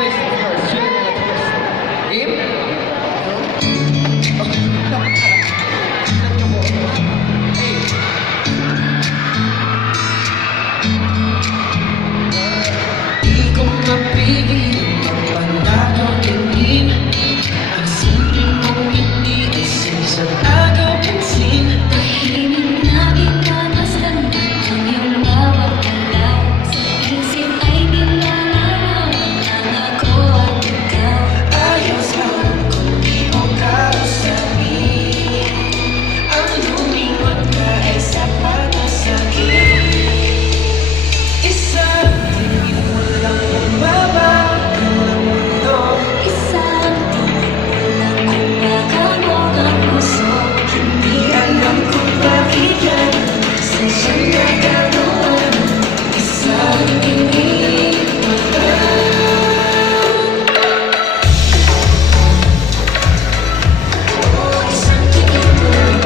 twist, of course. Chilling and a twist. Game? Hey. Di ko mapigil ang panatong tingin. Ang simple mong ngiti ay sinisang agaw pansin. Tahimik na pinapasdan ang iyong bawat galaw. Sa isip ay nilalarawan ang ako at ikaw. Ayos lang kung di mo kausapin. Ang lumingon ka ay sapat na sa'kin. Isang tingin mo lang magbabago ang mundo. Isang tingin mo lang kung makabog ang puso. Hindi alam kung bakit yan kasi siya nagagawa. Isang tingin mo lang. Oh, isang tingin mo lang.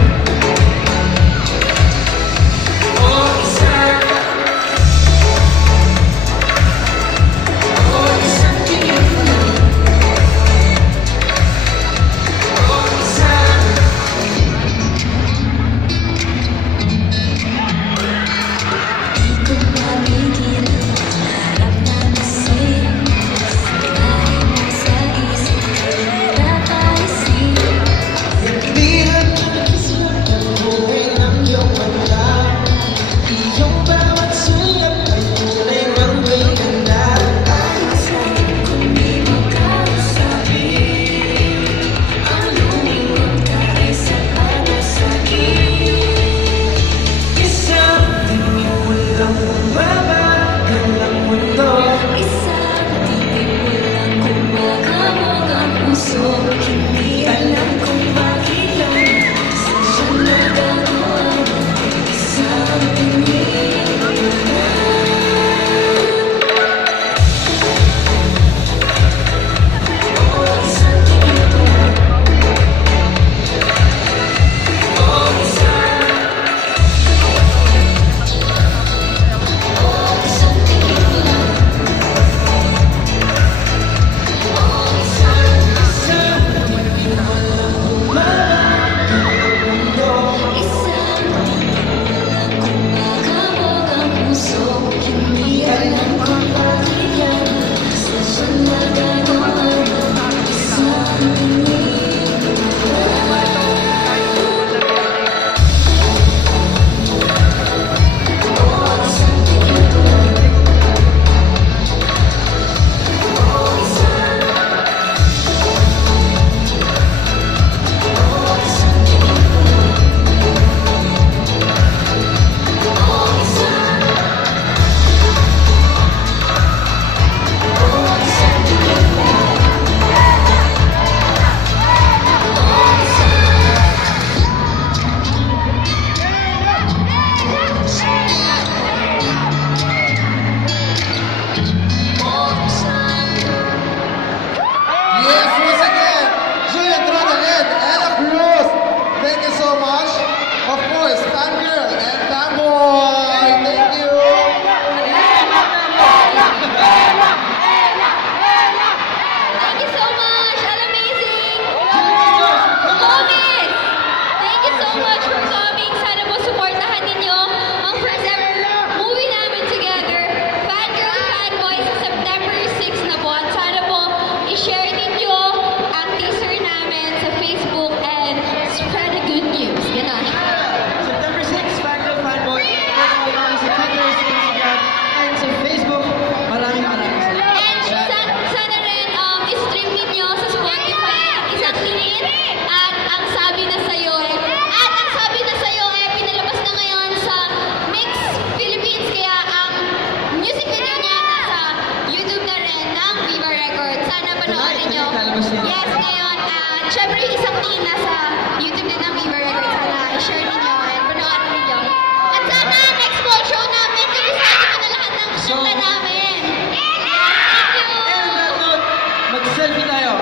Oh, isang tingin mo lang. Oh, isang Di ko mapigil ang harap na nasin. Sinahin mo sa isip ko'y natapaisip. Lihan ng sulat ang buhay ng iyong mata. Iyong bawat sulat ay tunay ng may ganda. Ayos lang kung di mo kausapin. Ang lumingon ka ay sapat na sa'kin. Isang tingin mo lang magbabagal ang mundo. Isang tingin mo lang kung makabog ang puso. Hindi alam kung bakit yan Sa siya nagagawa isang tingin mo lang. Oh, isang tingin mo lang. Oh, isang Isang tingin mo lang. Isang tingin mo lang kung makabog ang puso. Hindi alam kung bakit yan Sa siya nagagawa Isang tingin mo lang. Isang tingin mo lang. Yes, once again, Julia Tronaled, Ella Cruz. Thank you so much. Of course, Fangirl and Fanboy. Thank you. Thank you so much! All amazing! Comments! Thank you so much for coming. Sana po supportahan ninyo ang first ever movie namin together, Fangirl Fanboy, sa September 6 na po. At sana po i-share ninyo ang teaser namin sa Facebook and spread the good news. Ganon. September 6, Fangirl Fanboy. Follow kami sa Twitter, sa Instagram, and sa Facebook. Maraming salamat. And sana rin i-stream ninyo sa Spotify ang isang tingin at ang sabi na sa'yo pinalabas na ngayon sa Mix Philippines, kaya ang music video niya nasa YouTube na rin ng Viva Records. Sana panoorin nyo. Lalabas niya. Yes, ngayon. Syempre yung isang tingin nasa YouTube din ng Viva Records. Sana i-share ninyo and panoorin ninyo. At sana next ball show namin, kabisado ko na lahat ng kanta namin. Thank you! And on that note, mag-selfie tayo.